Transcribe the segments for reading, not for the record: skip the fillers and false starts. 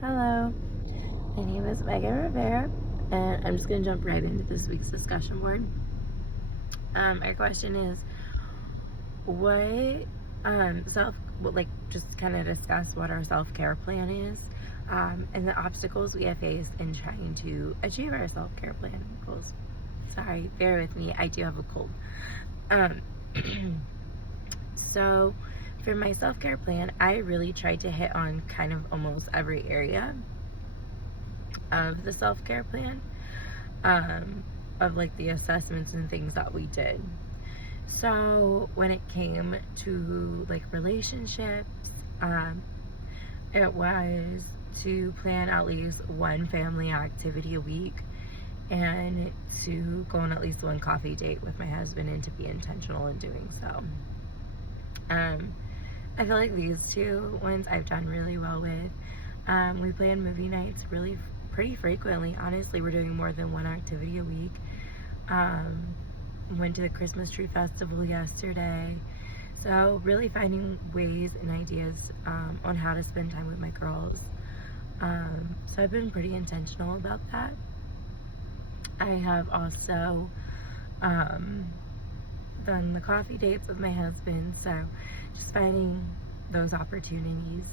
Hello, my name is Megan Rivera, and I'm just going to jump right into this week's discussion board. Our question is, what just kind of discuss what our self-care plan is, and the obstacles we have faced in trying to achieve our self-care plan goals. Sorry, bear with me, I do have a cold. Um, so, for my self-care plan, I really tried to hit on kind of almost every area of the self-care plan, of like the assessments and things that we did. So when it came to like relationships, it was to plan at least one family activity a week and to go on at least one coffee date with my husband and to be intentional in doing so. I feel like these two ones I've done really well with. We plan movie nights pretty frequently. Honestly, we're doing more than one activity a week. Went to the Christmas tree festival yesterday. So really finding ways and ideas on how to spend time with my girls. So I've been pretty intentional about that. I have also done the coffee dates with my husband, so just finding those opportunities.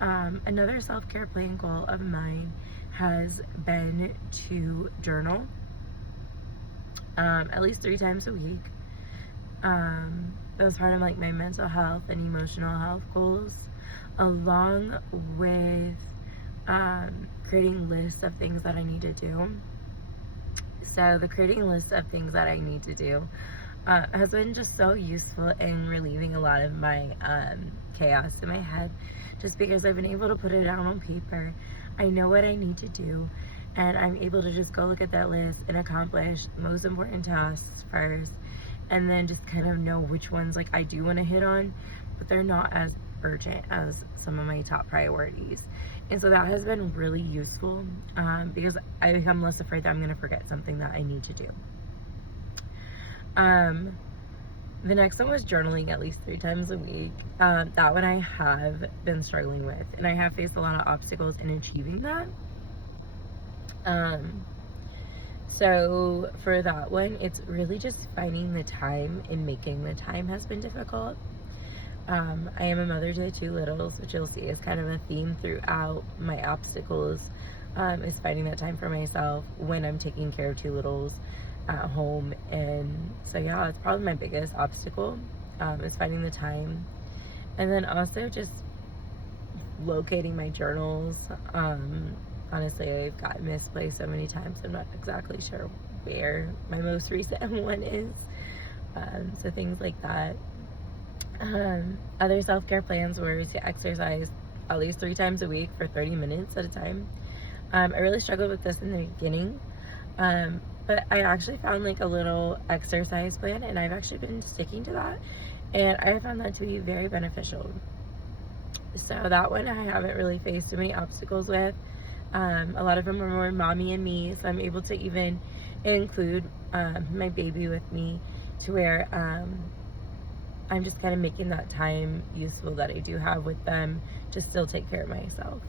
Another self-care plan goal of mine has been to journal at least 3 times a week. That was part of like my mental health and emotional health goals, along with creating lists of things that I need to do. So the creating lists of things that I need to do has been just so useful in relieving a lot of my chaos in my head, just because I've been able to put it down on paper. I know what I need to do, and I'm able to just go look at that list and accomplish the most important tasks first, and then just kind of know which ones like I do want to hit on, but they're not as urgent as some of my top priorities. And so that has been really useful because I become less afraid that I'm going to forget something that I need to do. The next one was journaling at least 3 times a week. That one I have been struggling with, and I have faced a lot of obstacles in achieving that. So for that one, it's really just finding the time and making the time has been difficult. I am a mother to 2 littles, which you'll see is kind of a theme throughout my obstacles, is finding that time for myself when I'm taking care of 2 littles at home. And so yeah, it's probably my biggest obstacle, is finding the time. And then also just locating my journals. Honestly, I've got misplaced so many times, I'm not exactly sure where my most recent one is. So things like that. Other self-care plans were to exercise at least 3 times a week for 30 minutes at a time. I really struggled with this in the beginning, but I actually found like a little exercise plan, and I've actually been sticking to that, and I found that to be very beneficial. So that one I haven't really faced too many obstacles with. A lot of them are more mommy and me, so I'm able to even include my baby with me, to where I'm just kind of making that time useful that I do have with them to still take care of myself.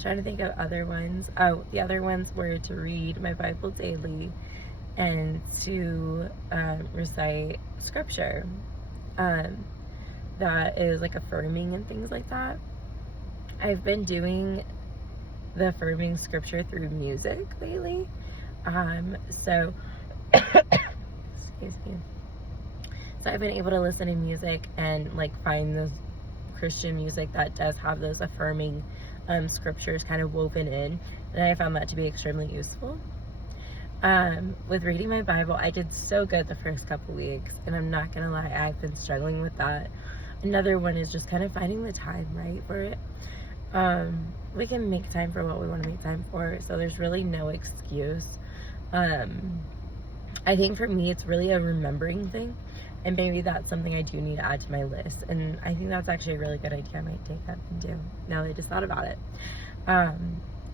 Trying to think of other ones. Oh, the other ones were to read my Bible daily and to recite scripture that is like affirming and things like that. I've been doing the affirming scripture through music lately. So excuse me. So I've been able to listen to music and like find those Christian music that does have those affirming scriptures kind of woven in, and I found that to be extremely useful. With reading my Bible, I did so good the first couple weeks, and I'm not gonna lie, I've been struggling with that. Another one is just kind of finding the time right for it. We can make time for what we want to make time for, so there's really no excuse. I think for me, it's really a remembering thing, and maybe that's something I do need to add to my list, and I think that's actually a really good idea I might take up and do, now that I just thought about it.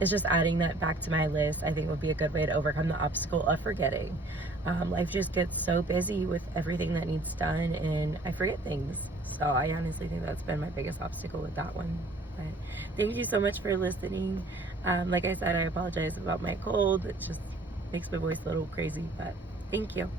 it's just adding that back to my list, I think would be a good way to overcome the obstacle of forgetting. Life just gets so busy with everything that needs done, and I forget things. So I honestly think that's been my biggest obstacle with that one. But thank you so much for listening. Like I said, I apologize about my cold. It just makes my voice a little crazy, but thank you.